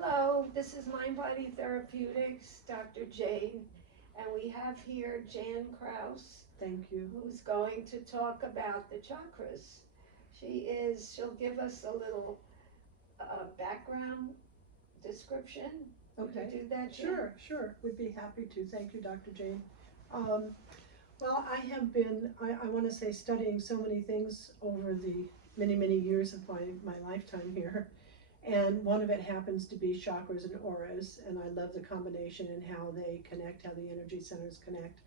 Hello, this is Mind Body Therapeutics, Dr. Jane, and we have here Jana Krause, Thank you. who's going to talk about the chakras. She'll give us a little background description. Would Okay. you do that, Jan? Sure. We'd be happy to. Thank you, Dr. Jane. Um, well, I have been, I want to say, studying so many things over the many years of my lifetime here. And one of it happens to be chakras and auras, and I love the combination and how they connect, how the energy centers connect.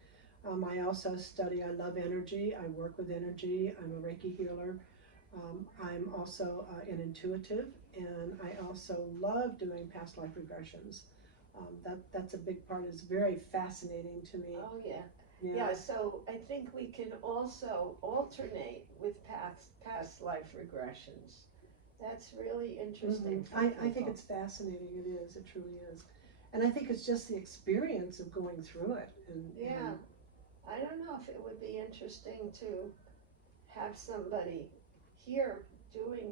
I also I love energy. I work with energy. I'm a Reiki healer. I'm also an intuitive, and I also love doing past life regressions. That's a big part. It's very fascinating to me. Oh, yeah. Yeah, so I think we can also alternate with past life regressions. That's really interesting. I think it's fascinating. It is. It truly is. And I think it's just the experience of going through it. Yeah. I don't know if it would be interesting to have somebody here doing,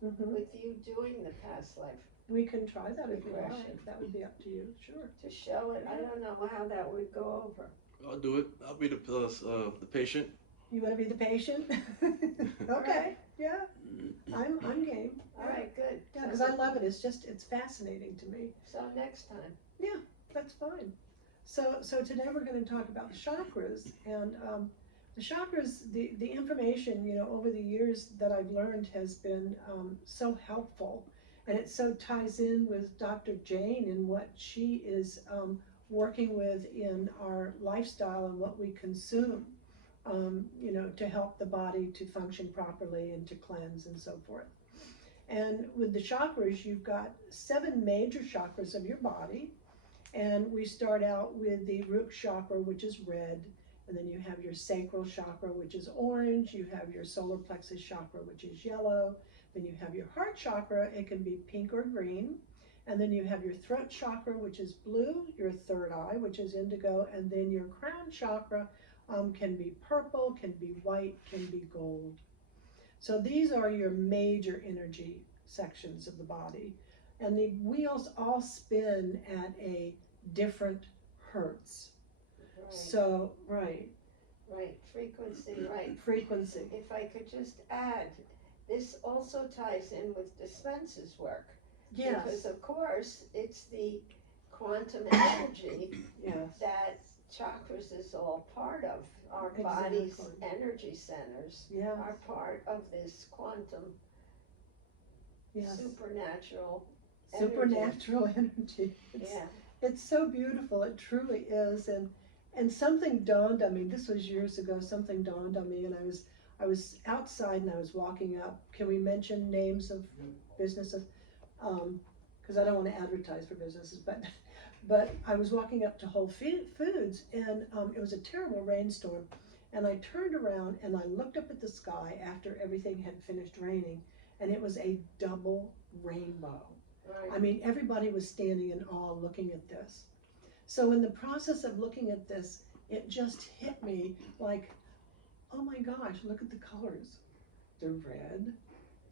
with you doing the past life We can try that if you regression. like. That would be up to you. Sure. To show it. I don't know how that would go over. I'll do it. I'll be the patient. You want to be the patient? Okay. Right. Yeah. I'm game. All right, good. Yeah, because I love it. It's fascinating to me. So next time. Yeah, that's fine. So today we're going to talk about the chakras, and the chakras. The information, over the years that I've learned has been so helpful, and it so ties in with Dr. Jane and what she is working with in our lifestyle and what we consume. To help the body to function properly and to cleanse and so forth. And with the chakras, you've got 7 major chakras of your body. And we start out with the root chakra, which is red. And then you have your sacral chakra, which is orange. You have your solar plexus chakra, which is yellow. Then you have your heart chakra. It can be pink or green. And then you have your throat chakra, which is blue. Your third eye, which is indigo. And then your crown chakra can be purple, can be white, can be gold. So these are your major energy sections of the body. And the wheels all spin at a different hertz. Right. So, right. Right, frequency, right. Frequency. If I could just add, this also ties in with Dispenza's work. Yes. Because of course, it's the quantum energy Yes. that chakras is all part of. Our Exactly. body's energy centers Yes. are part of this quantum Yes. supernatural Supernatural energy. It's so beautiful. It truly is. And something dawned on me. This was years ago. Something dawned on me, and I was outside and I was walking up. Can we mention names of businesses? Because I don't want to advertise for businesses, but I was walking up to Whole Foods, and it was a terrible rainstorm, and I turned around and I looked up at the sky after everything had finished raining, and it was a double rainbow. Right. I mean, everybody was standing in awe looking at this. So in the process of looking at this, it just hit me like, oh my gosh, look at the colors. They're red,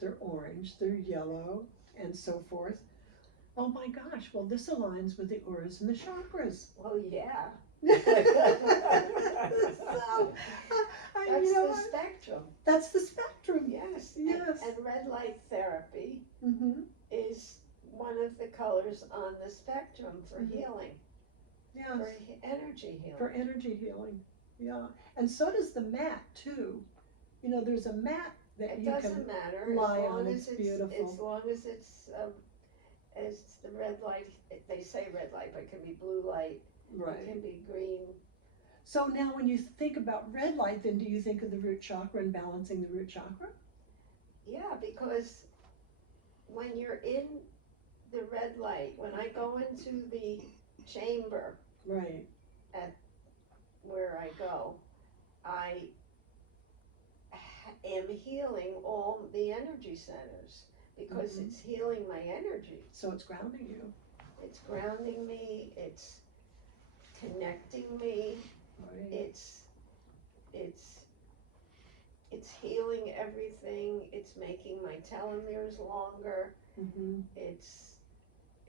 they're orange, they're yellow, and so forth. Oh my gosh, well this aligns with the auras and the chakras. Well, yeah. So, That's the spectrum. That's the spectrum. Yes. Yes. And red light therapy Mm-hmm. is one of the colors on the spectrum for Mhm. healing, Yes. for energy healing. For energy healing. Yeah. And so does the mat too. There's a mat that It you doesn't can matter lie as long on. as It's beautiful. as long as it's the red light. They say red light, but it can be blue light. Right. It can be green. So now when you think about red light, then do you think of the root chakra and balancing the root chakra? Yeah, because when you're in the red light, when I go into the chamber Right. where I go, I am healing all the energy centers because Mhm. it's healing my energy. So it's grounding you. It's grounding me, it's connecting me, Right. it's healing everything, it's making my telomeres longer, Mm-hmm. it's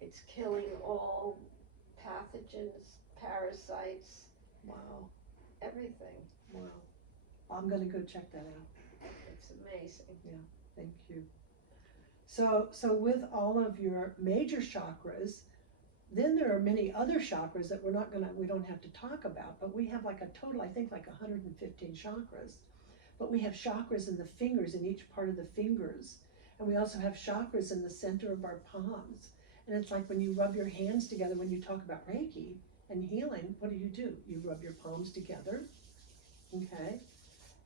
it's killing all pathogens, parasites, Wow, everything. wow. I'm gonna go check that out. It's amazing. Thank you. So with all of your major chakras, then there are many other chakras that we don't have to talk about, but we have like a total, I think like 115 chakras. But we have chakras in the fingers, in each part of the fingers. And we also have chakras in the center of our palms. And it's like when you rub your hands together, when you talk about Reiki and healing, what do? You rub your palms together, okay?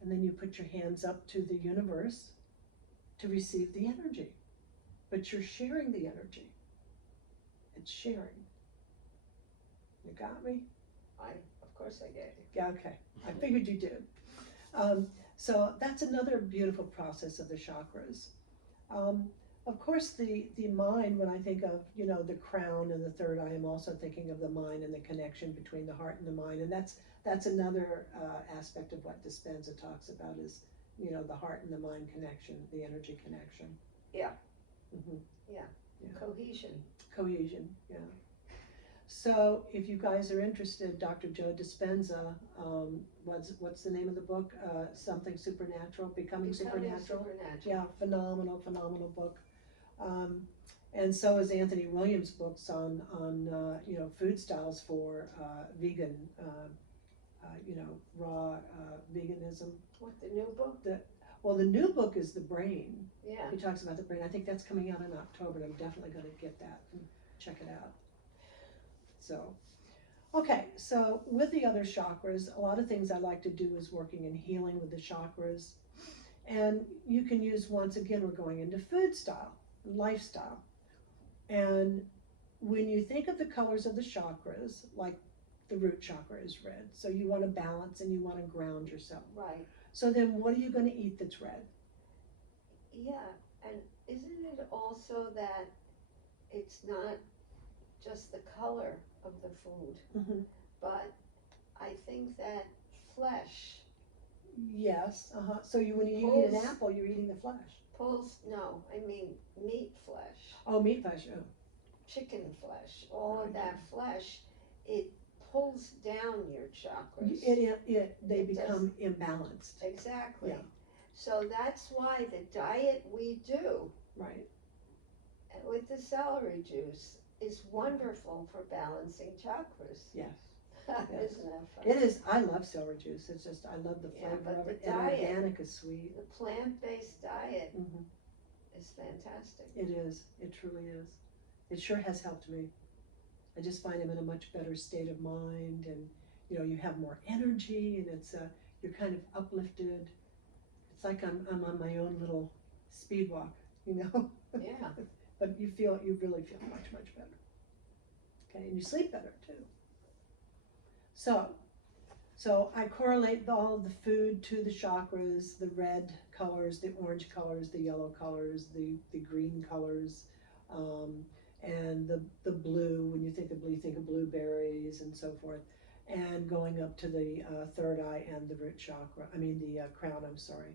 And then you put your hands up to the universe to receive the energy. But you're sharing the energy. It's sharing. You got me? Of course I get it. Yeah, okay. I figured you did. So that's another beautiful process of the chakras. Of course, the mind, when I think of, the crown and the third eye, I'm also thinking of the mind and the connection between the heart and the mind. And that's another aspect of what Dispenza talks about is, the heart and the mind connection, the energy connection. Yeah. Mm-hmm. Yeah. Cohesion. Cohesion, yeah. So if you guys are interested, Dr. Joe Dispenza, what's the name of the book? Something Supernatural, Becoming Supernatural. Yeah, phenomenal book. And so is Anthony Williams' books on food styles for vegan, raw veganism. What, the new book? Well, the new book is The Brain. Yeah. He talks about the brain. I think that's coming out in October, and I'm definitely going to get that and check it out. So, okay, so with the other chakras, a lot of things I like to do is working and healing with the chakras. And you can use, once again, we're going into food style, lifestyle. And when you think of the colors of the chakras, like the root chakra is red, so you want to balance and you want to ground yourself. Right. So then what are you going to eat that's red? Yeah, and isn't it also that it's not just the color of the food, Mm-hmm. but I think that flesh Yes, so when you eat an apple, you're eating the flesh. meat flesh, Oh, meat flesh, oh. chicken flesh, all of Right. that flesh, it pulls down your chakras. They It become imbalanced. Exactly. Yeah. So that's why the diet we do Right. with the celery juice is wonderful for balancing chakras. Yes. Isn't that fun? It is. I love celery juice. It's just, I love the Yeah, flavor but of the it. And diet- organic is sweet. The plant-based diet Mm-hmm. is fantastic. It is. It truly is. It sure has helped me. I just find I'm in a much better state of mind, and you have more energy, and it's you're kind of uplifted. It's like I'm on my own little speed walk, Yeah. But you really feel much better. Okay, and you sleep better too. So I correlate all of the food to the chakras, the red colors, the orange colors, the yellow colors, the green colors, and the blue. When you think of blue, you think of blueberries and so forth. And going up to the third eye and the root chakra, the crown, I'm sorry.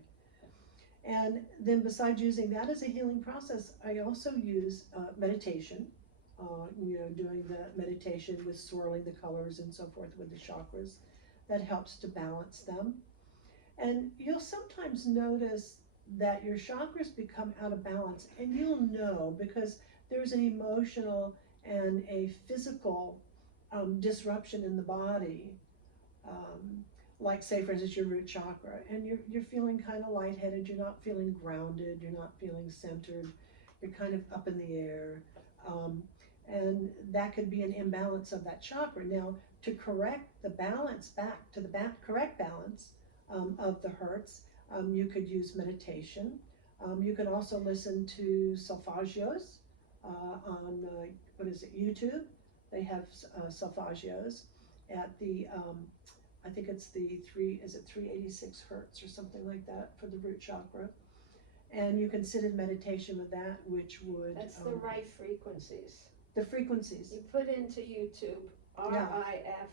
And then besides using that as a healing process, I also use meditation, doing the meditation with swirling the colors and so forth with the chakras. That helps to balance them. And you'll sometimes notice that your chakras become out of balance, and you'll know because there's an emotional and a physical disruption in the body. Like, say, for instance, your root chakra, and you're feeling kind of lightheaded, you're not feeling grounded, you're not feeling centered, you're kind of up in the air. And that could be an imbalance of that chakra. Now, to correct the balance back to the correct balance of the hertz, you could use meditation. You can also listen to solfeggios on, YouTube. They have solfeggios at the, I think it's the 386 hertz or something like that for the root chakra. And you can sit in meditation with that, which would... That's the right frequencies. The frequencies. You put into YouTube RIF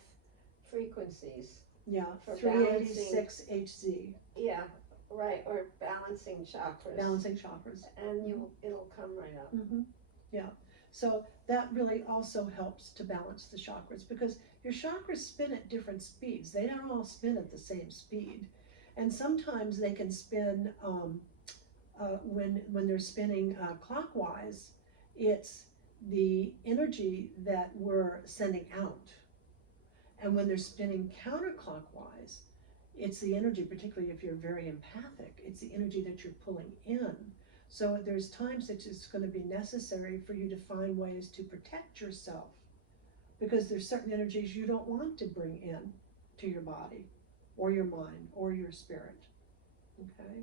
frequencies. Yeah, for 386 HZ. Yeah, right, or balancing chakras. Balancing chakras. And it'll come right up. Mm-hmm. Yeah. So that really also helps to balance the chakras, because your chakras spin at different speeds. They don't all spin at the same speed. And sometimes they can spin, when they're spinning clockwise, it's the energy that we're sending out. And when they're spinning counterclockwise, it's the energy, particularly if you're very empathic, it's the energy that you're pulling in. So there's times that it's going to be necessary for you to find ways to protect yourself, because there's certain energies you don't want to bring in to your body or your mind or your spirit. Okay?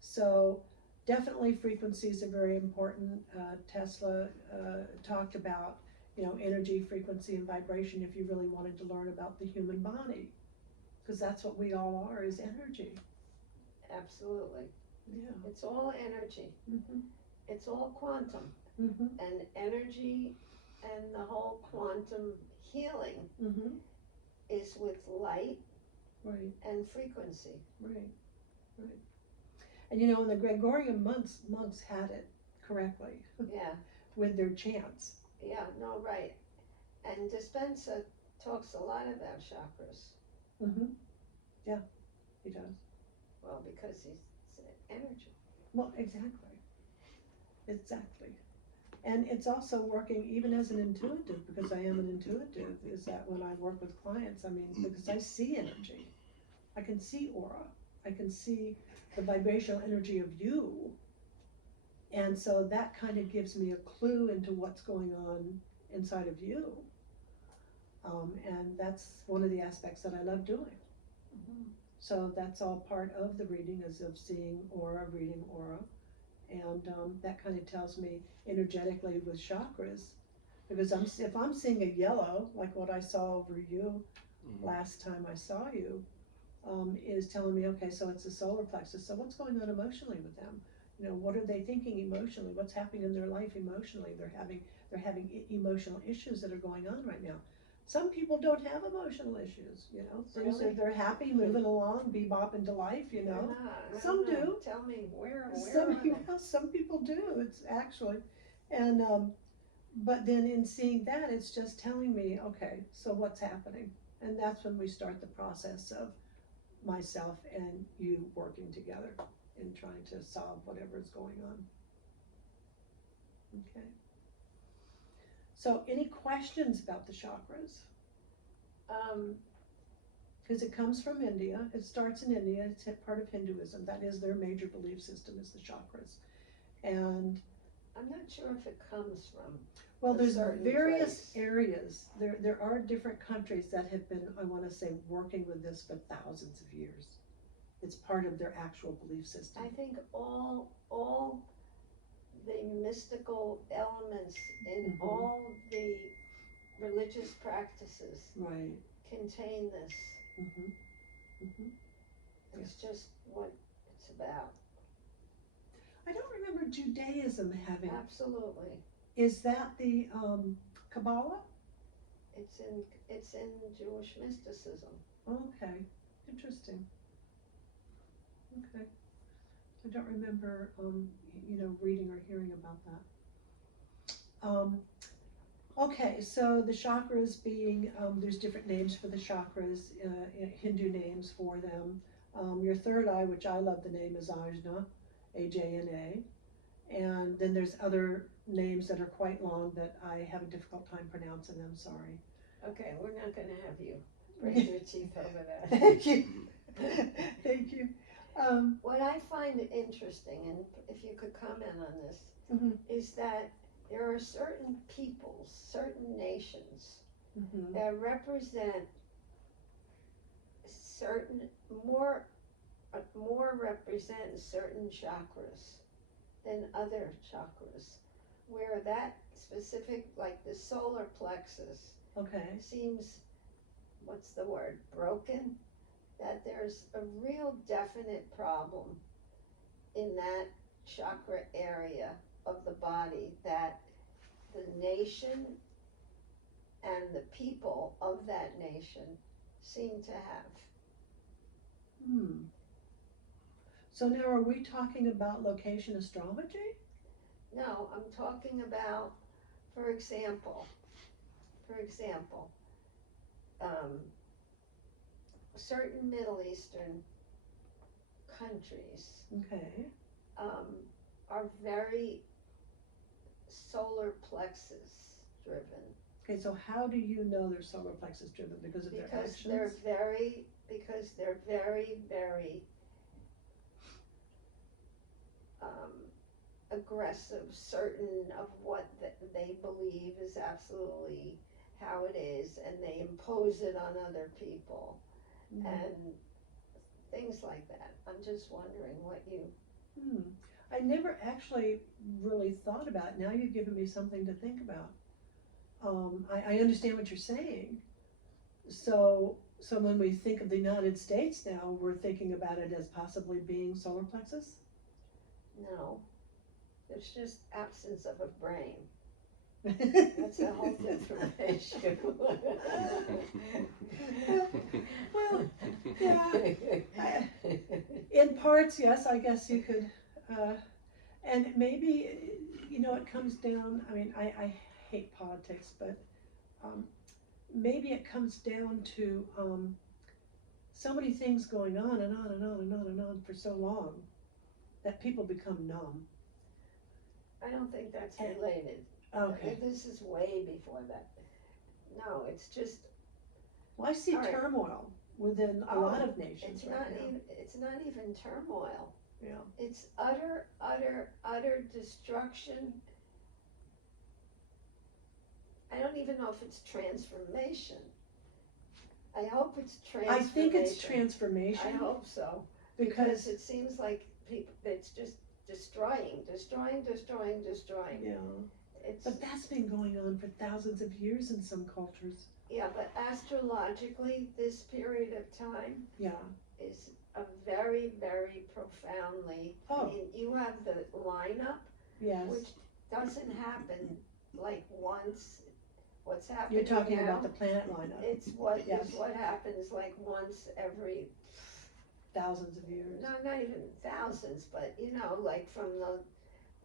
So definitely frequencies are very important. Tesla talked about, energy, frequency, and vibration if you really wanted to learn about the human body, because that's what we all are, is energy. Absolutely. Yeah. It's all energy. Mm-hmm. It's all quantum. Mm-hmm. And energy and the whole quantum healing Mm-hmm. is with light Right. and frequency. Right. Right. And the Gregorian monks had it correctly Yeah, with their chants. yeah, no, right. And Dispenza talks a lot about chakras. Mm-hmm. Yeah, he does. Well, because he's energy. Well, exactly. Exactly. And it's also working even as an intuitive, because I am an intuitive, is that when I work with clients, because I see energy. I can see aura. I can see the vibrational energy of you. And so that kind of gives me a clue into what's going on inside of you. And that's one of the aspects that I love doing. Mm-hmm. So that's all part of the reading, is of seeing aura, reading aura. And that kind of tells me energetically with chakras, because if I'm seeing a yellow, like what I saw over you last time I saw you, is telling me, okay, so it's the solar plexus. So what's going on emotionally with them? What are they thinking emotionally? What's happening in their life emotionally? They're having emotional issues that are going on right now. Some people don't have emotional issues, Really? They're happy, moving along, bebopping to life, They're not. I Some don't know. do. Tell me where are they? Some people do. It's actually, and but then in seeing that, it's just telling me, okay, so what's happening? And that's when we start the process of myself and you working together in trying to solve whatever's going on. Okay. So any questions about the chakras? Because it comes from India. It starts in India. It's part of Hinduism. That is their major belief system, is the chakras. And I'm not sure if it comes from. well, there's certain various place. areas. There are different countries that have been, I want to say, working with this for thousands of years. It's part of their actual belief system. I think all the mystical elements in Mhm. all the religious practices Right. contain this. Mm-hmm. Mm-hmm. It's just what it's about. I don't remember Judaism having. Absolutely. Is that the Kabbalah? It's in Jewish mysticism. Okay, interesting. Okay, I don't remember reading or hearing about that. Okay, so the chakras being, there's different names for the chakras, Hindu names for them. Your third eye, which I love the name, is Ajna, A-J-N-A. And then there's other names that are quite long that I have a difficult time pronouncing them, sorry. Okay, we're not going to have you break your teeth over that. Thank you. Thank you. What I find interesting, and if you could comment on this, Mhm. is that there are certain peoples, certain nations Mhm. that represent certain more represent certain chakras than other chakras, where that specific, like the solar plexus, Okay. seems, what's the word, broken, that there's a real definite problem in that chakra area of the body that the nation and the people of that nation seem to have. So now are we talking about location astrology? No, I'm talking about, for example, certain Middle Eastern countries Okay. are very solar plexus driven. Okay, so how do you know they're solar plexus driven? Because of their Because actions? they're very, very aggressive, certain of what they believe is absolutely how it is, and they impose it on other people, and things like that. I'm just wondering what you. I never actually really thought about it. Now you've given me something to think about. I understand what you're saying. So when we think of the United States now, we're thinking about it as possibly being solar plexus? No, there's just absence of a brain. That's a whole different issue. Well, yeah. In parts, yes, I guess you could, and maybe, it comes down, I mean, I hate politics, but, maybe it comes down to, so many things going on and on and on and on and on for so long that people become numb. I don't think that's related. Okay. This is way before that. No, it's just. Well, I see turmoil within a lot of nations right now. It's not even turmoil. Yeah. It's utter destruction. I don't even know if it's transformation. I hope it's transformation. I think it's transformation. I hope so. Because it seems like it's just destroying. Yeah. But that's been going on for thousands of years in some cultures. Yeah, but astrologically, this period of time is a very, very profoundly. I mean, you have the lineup, which doesn't happen like once. What's happening You're talking now, about the planet lineup. It's what happens like once every thousands of years. No, not even thousands, but like from the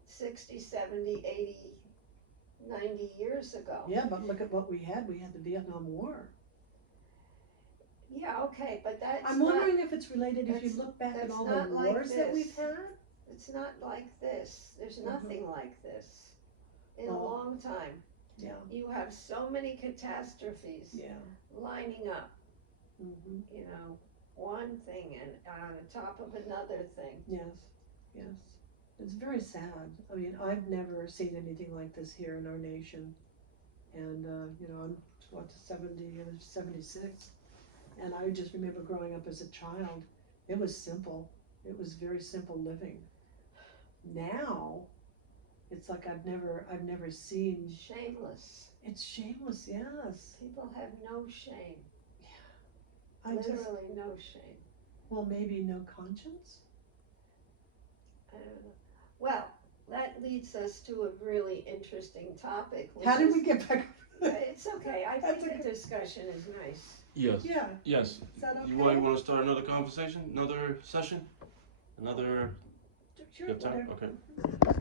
60, 70, 80, 90 years ago. Yeah, but look at what we had. We had the Vietnam War. Yeah, okay, but that's I'm wondering if it's related if you look back at all the wars that we've had. It's not like this. There's nothing like this in a long time. Yeah. You have so many catastrophes lining up. One thing and on the top of another thing. Yes. It's very sad. I mean, I've never seen anything like this here in our nation. And, I'm 76. And I just remember growing up as a child. It was simple. It was very simple living. Now, it's like I've never seen. Shameless. It's shameless, yes. People have no shame. Yeah. Literally no shame. Well, maybe no conscience? I don't know. Well, that leads us to a really interesting topic. How did we get back? It's okay. I think the discussion is nice. Yes. Yeah. Yes. Is that okay? You want to start another conversation, another session, another? Sure. You have time? Whatever. Okay.